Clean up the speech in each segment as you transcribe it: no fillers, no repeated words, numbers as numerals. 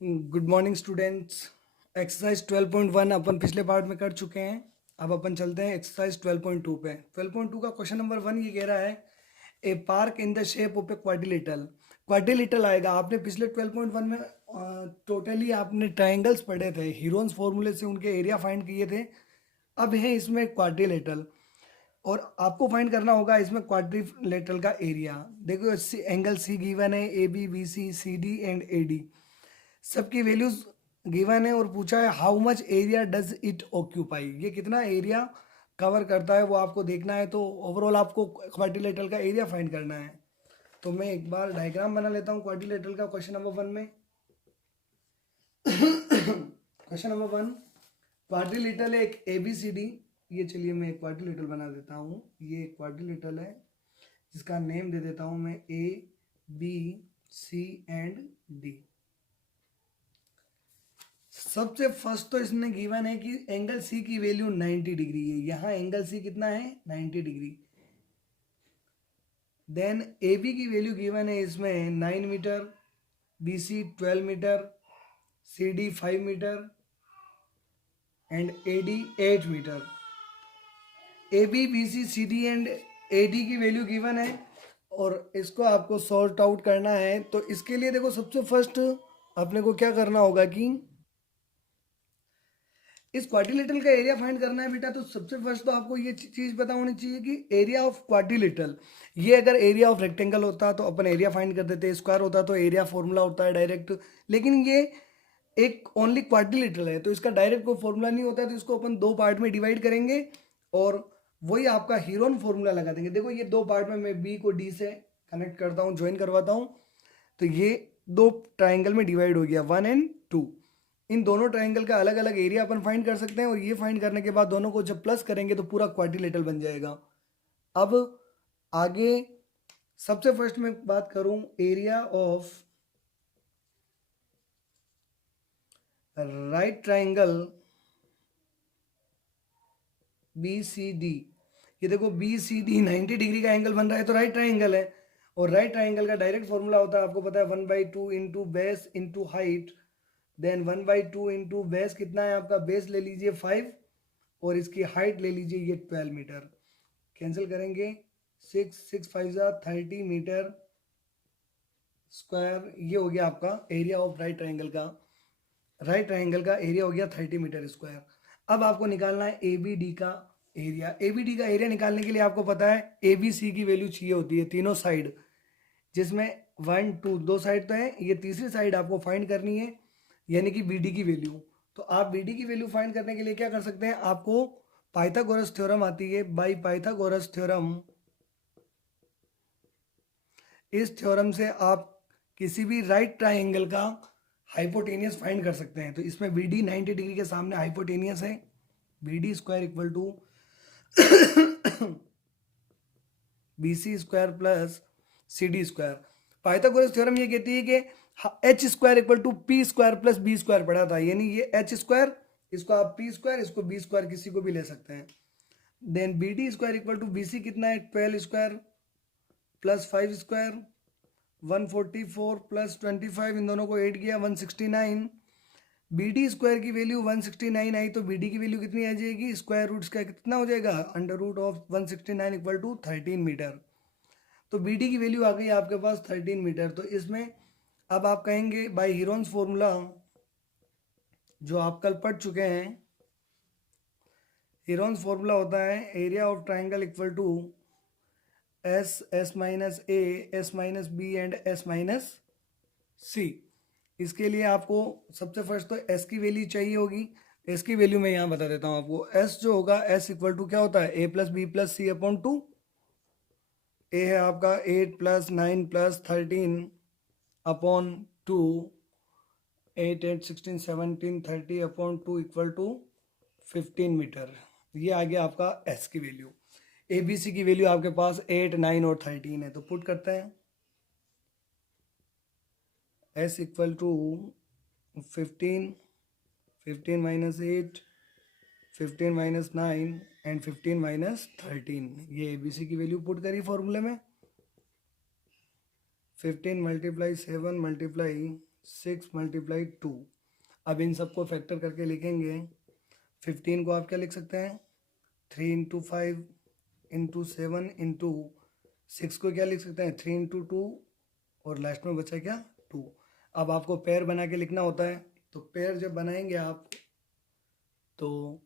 Good morning students. Exercise 12.1 अपन पिछले part में कर चुके हैं। अब अपन चलते हैं एक्सरसाइज 12.2 पे। 12.2 का क्वेश्चन नंबर 1 ये कह रहा है a park in the shape of a quadrilateral. Quadrilateral आएगा। आपने पिछले 12.1 में टोटली आपने ट्राइंगल्स पढ़े थे, हीरोन्स फॉर्मूले से उनके एरिया फाइंड किए थे। अब है इसमें क्वाड्रिलेटरल और आपको फाइंड करना होगा इसमें क्वाड्रिलेटरल का एरिया। देखो एंगल सी गिवन है, A B B C C D and A D, सबकी वैल्यूज गिवन है और पूछा है how much area does it occupy, ये कितना एरिया कवर करता है वो आपको देखना है। तो ओवरऑल आपको क्वाड्रिलेटरल का एरिया फाइंड करना है। तो मैं एक बार डायग्राम बना लेता हूँ क्वाड्रिलेटरल का क्वेश्चन नंबर 1 में। क्वेश्चन नंबर 1, क्वाड्रिलेटरल है एक ABCD। ये चलिए मैं एक क्वाड्रिलेटरल बना देता हूँ। ये एक क्वाड्रिलेटरल है जिसका नेम दे देता हूँ मैं ABCD। सबसे फर्स्ट तो इसने गिवन है कि एंगल सी की वैल्यू 90 डिग्री है। यहाँ एंगल सी कितना है, 90 डिग्री। देन ए बी की वैल्यू गिवन है इसमें 9 metre, B C 12 metre, C D 5 metre and A D 8 metre. A B B C C D and A D की value given है और इसको आपको सॉर्ट आउट करना है। तो इसके लिए देखो सबसे फर्स्ट अपने को क्या करना होगा कि इस क्वाड्रिलेटरल का एरिया फाइंड करना है बेटा। तो सबसे फर्स्ट तो आपको ये चीज पता होनी चाहिए कि एरिया ऑफ क्वाड्रिलेटरल, ये अगर एरिया ऑफ रेक्टेंगल होता तो अपन एरिया फाइंड कर देते, स्क्वायर होता तो एरिया फॉर्मूला होता है डायरेक्ट। लेकिन ये एक ओनली क्वाड्रिलेटरल है तो इसका डायरेक्ट कोई फॉर्मूला नहीं होता है। तो इसको अपन दो पार्ट में डिवाइड करेंगे और वही आपका हीरोन फॉर्मूला लगा देंगे। देखो ये दो पार्ट में मैं बी को डी से कनेक्ट करता हूँ, ज्वाइन करवाता हूँ। तो ये दो ट्राइंगल में डिवाइड हो गया 1 और 2। इन दोनों ट्राइंगल का अलग अलग एरिया अपन फाइंड कर सकते हैं और ये फाइंड करने के बाद दोनों को जब प्लस करेंगे तो पूरा क्वाड्रिलेटरल बन जाएगा। अब आगे सबसे फर्स्ट में बात करूं area of right triangle B C D. ये देखो बी सी डी 90 डिग्री का एंगल बन रहा है तो राइट ट्राइंगल है। और राइट ट्राइंगल का डायरेक्ट फॉर्मूला होता है, आपको पता है, 1/2 into base into height. Then 1/2 into base कितना है आपका, बेस ले लीजिए 5 और इसकी हाइट ले लीजिए ये 12 मीटर। कैंसिल करेंगे 6 6 5 30 मीटर स्क्वायर। ये हो गया आपका एरिया ऑफ राइट ट्राइंगल का। राइट ट्राइंगल का एरिया हो गया 30 मीटर स्क्वायर। अब आपको निकालना है ए बी डी का एरिया। ए बी डी का एरिया निकालने के लिए आपको पता है ए बी सी की वैल्यू चाहिए होती है तीनों साइड, जिसमें 1 2 दो साइड तो है, ये तीसरी साइड आपको फाइंड करनी है यानी कि बी डी की वैल्यू। तो आप बी डी की वैल्यू फाइंड करने के लिए क्या कर सकते हैं, आपको पाइथागोरस थ्योरम आती है। बाय पाइथागोरस थ्योरम, इस थ्योरम से आप किसी भी राइट ट्राइंगल का हाइपोटेनियस फाइंड कर सकते हैं। तो इसमें बी डी 90 डिग्री के सामने हाइपोटेनियस है, B D square equal to B C square plus C D square. Pythagoras theorem ये कहती है कि H square equal to P square plus B square पढ़ा था, यानी ये एच स्क्वायर, इसको आप पी स्क्वायर, इसको बी स्क्वायर, किसी को भी ले सकते हैं। Then B D square equal to B C कितना है, 12 स्क्वायर प्लस 5 स्क्वायर, 144 प्लस 25, इन दोनों को ऐड किया 169। बी डी स्क्वायर की वैल्यू 169 आई तो बी डी की वैल्यू कितनी आ जाएगी, स्क्वायर रूट का कितना हो जाएगा, under root of 169 equal to 13 metre. तो बी डी की वैल्यू आ गई आपके पास 13 मीटर। तो इसमें अब आप कहेंगे बाय हीरोन्स फॉर्मूला जो आप कल पढ़ चुके हैं, हीरोन्स फॉर्मूला होता है area of triangle equal to s s minus a s minus b and s minus c. इसके लिए आपको सबसे फर्स्ट तो एस की वैल्यू चाहिए होगी। एस की वैल्यू मैं यहाँ बता देता हूँ आपको। एस जो होगा, एस इक्वल टू क्या होता है, A plus B plus C upon 2। A है आपका 8 plus 9 plus 13 upon 2, 8 8 16 17 30 upon 2 equal to 15 metre. ये आ गया आपका एस की वैल्यू। ए बी सी की वैल्यू आपके पास 8 9 और 13 है। तो पुट करते हैं S equal to 15, 15 minus 8, 15 minus 9 and 15 minus 13। ये ए बी सी की वैल्यू पुट करी फॉर्मूले में। 15 मल्टीप्लाई 7 मल्टीप्लाई 6 मल्टीप्लाई 2। अब इन सबको फैक्टर करके लिखेंगे। 15 को आप क्या लिख सकते हैं, 3 इंटू 5 इंटू 7 इंटू 6 को क्या लिख सकते हैं, 3 इंटू 2, और लास्ट में बचा क्या, 2। अब आपको पेयर बना के लिखना होता है, तो पेयर जब बनाएंगे आप तो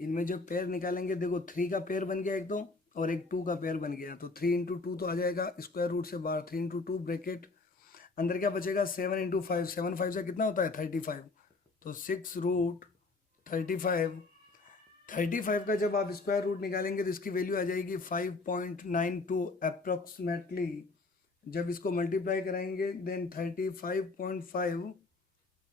इनमें जो पेयर निकालेंगे, देखो 3 का पेयर बन गया एक तो, और एक 2 का पेयर बन गया, तो 3 इंटू 2 तो आ जाएगा स्क्वायर रूट से बाहर, 3 इंटू 2 ब्रैकेट, अंदर क्या बचेगा, 7 इंटू 5, 7 5 से कितना होता है 35, तो 6 रूट 35। 35 का जब आप स्क्वायर रूट निकालेंगे तो इसकी वैल्यू आ जाएगी 5.92 अप्रॉक्सीमेटली। जब इसको मल्टीप्लाई कराएंगे देन 35.5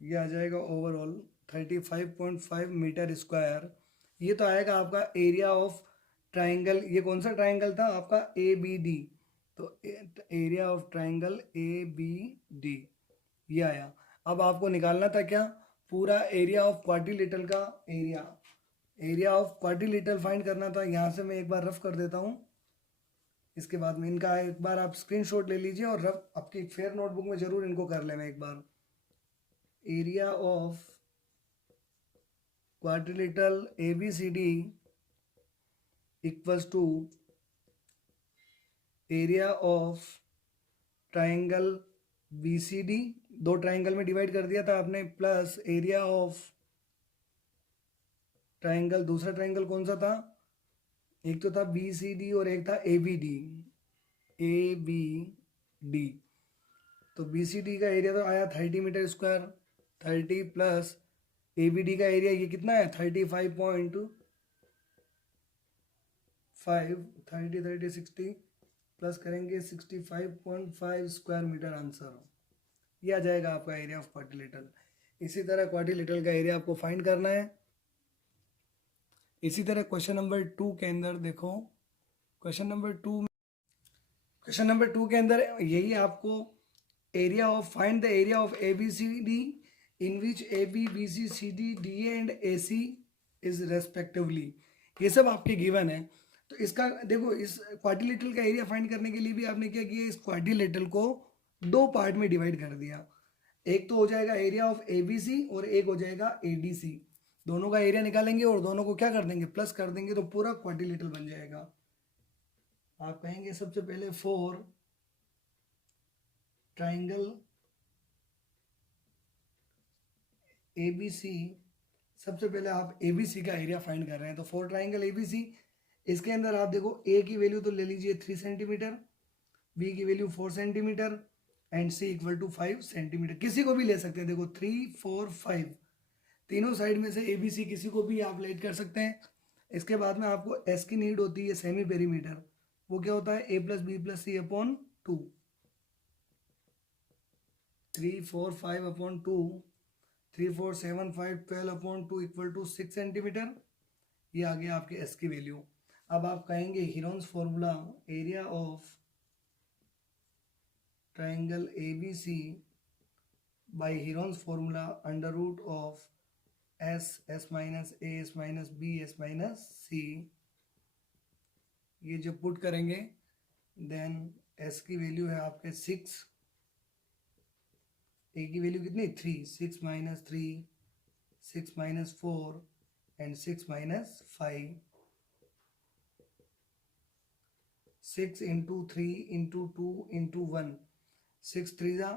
ये आ जाएगा ओवरऑल 35.5 मीटर स्क्वायर। ये तो आएगा आपका एरिया ऑफ ट्राइंगल। ये कौन सा ट्राइंगल था आपका, ए बी डी, तो area of triangle A B D ये आया। अब आपको निकालना था क्या, पूरा एरिया ऑफ क्वाड्रिलेटरल का area, area of quadrilateral find करना था। यहाँ से मैं एक बार रफ कर देता हूँ, इसके बाद में इनका एक बार आप स्क्रीनशॉट ले लीजिए और रफ आपकी फेयर नोटबुक में जरूर इनको कर लेना एक बार। Area of quadrilateral ABCD equals to area of triangle BCD, दो ट्राइंगल में डिवाइड कर दिया था आपने, प्लस एरिया ऑफ ट्राइंगल, दूसरा ट्राइंगल कौन सा था, एक तो था BCD और एक था ABD। तो BCD का एरिया तो आया 30 मीटर स्क्वायर, 30 प्लस ABD का एरिया ये कितना है 35.5, 30 60 प्लस करेंगे 65.5 स्क्वायर मीटर, आंसर ये आ जाएगा आपका एरिया ऑफ क्वाड्रिलेटरल। इसी तरह क्वाड्रिलेटरल का एरिया आपको फाइंड करना है। इसी तरह क्वेश्चन नंबर 2 के अंदर देखो, क्वेश्चन नंबर 2 के अंदर यही आपको area of find the area of ABCD in which AB BC CD DA and AC is respectively, ये सब आपके गिवन है। तो इसका देखो, इस क्वाड्रिलेटरल का एरिया फाइंड करने के लिए भी आपने क्या किया, इस क्वाड्रिलेटरल को दो पार्ट में डिवाइड कर दिया। एक तो हो जाएगा एरिया ऑफ ABC और एक हो जाएगा ADC। दोनों का एरिया निकालेंगे और दोनों को क्या कर देंगे, प्लस कर देंगे, तो पूरा क्वाड्रिलेटरल बन जाएगा। आप कहेंगे सबसे पहले फॉर ट्राइंगल ABC, सबसे पहले आप ABC का एरिया फाइंड कर रहे हैं, तो फॉर ट्राइंगल ABC इसके अंदर आप देखो A की वैल्यू तो ले लीजिए 3 सेंटीमीटर, B की value 4 centimetre and C equal to 5 centimetre. किसी को भी ले सकते हैं, देखो 3 4 5 तीनों साइड में से ABC किसी को भी आप लेट कर सकते हैं। इसके बाद में आपको S की नीड होती है सेमी पेरीमीटर, वो क्या होता है A plus B plus C upon 2, 3 4 5 upon 2, 3 4 7 5 12 upon 2 equal to 6 centimetre. ये आ गया आपके S की वैल्यू। अब आप कहेंगे Heron's formula, area of triangle ABC by Heron's formula under root of S minus A S minus B S minus C। ये जब पुट करेंगे देन S की वैल्यू है आपके 6, A की वैल्यू कितनी 3, 6 minus 3, 6 minus 4 and 6 minus 5, 6 into 3 into 2 into 1, 6 3 जा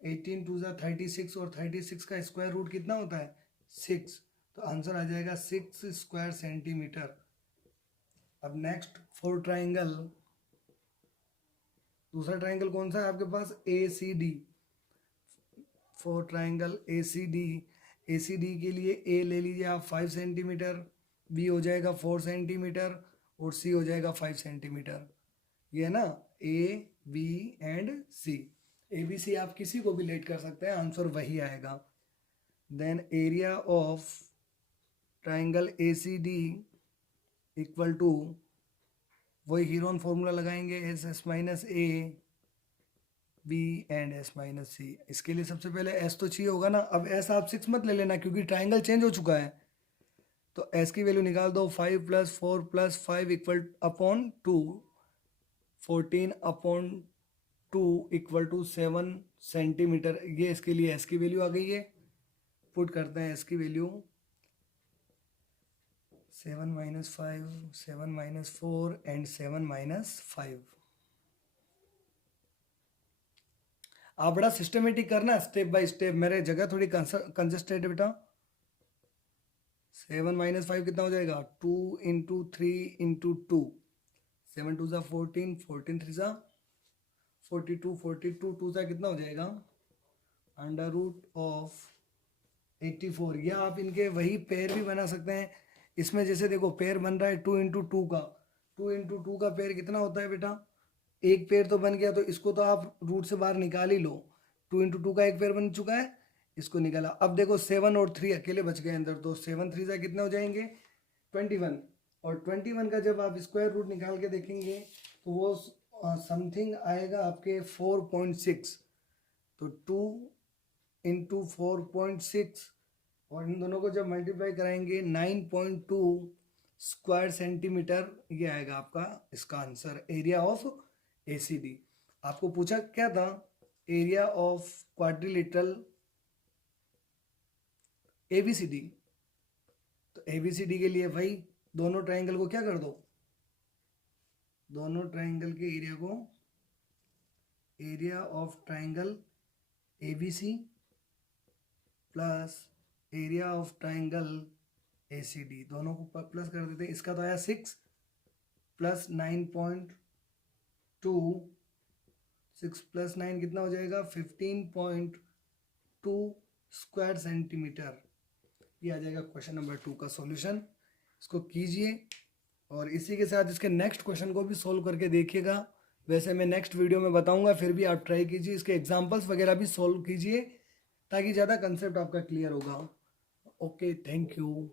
18, 2 जा 36 और 36 का स्क्वायर रूट कितना होता है 6, तो आंसर आ जाएगा 6 स्क्वायर सेंटीमीटर। अब नेक्स्ट फॉर ट्राइंगल, दूसरा ट्राइंगल कौन सा है आपके पास ACD। फॉर ट्राइंगल ACD के लिए A ले लीजिए आप 5 सेंटीमीटर, B हो जाएगा 4 सेंटीमीटर और C हो जाएगा 5 सेंटीमीटर। ये है ना A B and C। ABC आप किसी को भी लेट कर सकते हैं, आंसर वही आएगा। Then area of triangle ACD equal to, वही हीरोन फॉर्मूला लगाएंगे S minus A B and S minus C। इसके लिए सबसे पहले S तो चाहिए होगा ना। अब S आप 6 मत ले लेना क्योंकि ट्राइंगल चेंज हो चुका है, तो S की वैल्यू निकाल दो, 5 plus 4 plus 5 equal upon 2, 14/2 equal to 7 centimetre. ये इसके लिए एस की वैल्यू आ गई है। पुट करते हैं एस की वैल्यू 7 - 5, 7 - 4 एंड 7 - 5। आप बड़ा सिस्टमेटिक करना, स्टेप बाय स्टेप। मेरे जगह थोड़ी कंजस्टेड है बेटा। 7 - 5 कितना हो जाएगा? 2 × 3 × 2, 7 × 2 = 14, 14 × 3 = 42, 42 2 सा कितना हो जाएगा? √84। या आप इनके वही पेयर भी बना सकते हैं। इसमें जैसे देखो पेयर बन रहा है 2 × 2 का, 2 × 2 का पेयर कितना होता है बेटा? एक पेयर तो बन गया, तो इसको तो आप रूट से बाहर निकाल ही लो। 2 × 2 का एक पेयर बन चुका है, इसको निकाला। अब देखो 7 और 3 अकेले बच गए अंदर, तो 7 3 से कितने हो जाएंगे? 21। और 21 का जब आप स्क्वायर रूट निकाल के देखेंगे तो वो समथिंग आएगा आपके 4.6। तो 2 × 4.6 और इन दोनों को जब मल्टीप्लाई कराएंगे 9.2 स्क्वायर सेंटीमीटर, ये आएगा आपका इसका आंसर, एरिया ऑफ एसीडी। आपको पूछा क्या था? Area of quadrilateral ABCD. तो एबीसीडी के लिए भाई दोनों ट्रायंगल को क्या कर दो? दोनों ट्रायंगल के एरिया को, area of triangle ABC plus area of triangle ACD, दोनों को प्लस कर देते हैं। इसका तो आया 6 प्लस 9.2, 6 + 9 कितना हो जाएगा? 15.2 स्क्वायर सेंटीमीटर। ये आ जाएगा क्वेश्चन नंबर 2 का सॉल्यूशन। इसको कीजिए और इसी के साथ इसके नेक्स्ट क्वेश्चन को भी सोल्व करके देखिएगा। वैसे मैं नेक्स्ट वीडियो में बताऊंगा, फिर भी आप ट्राई कीजिए, इसके एग्जांपल्स वगैरह भी सोल्व कीजिए ताकि ज़्यादा कंसेप्ट आपका क्लियर होगा। Okay, thank you.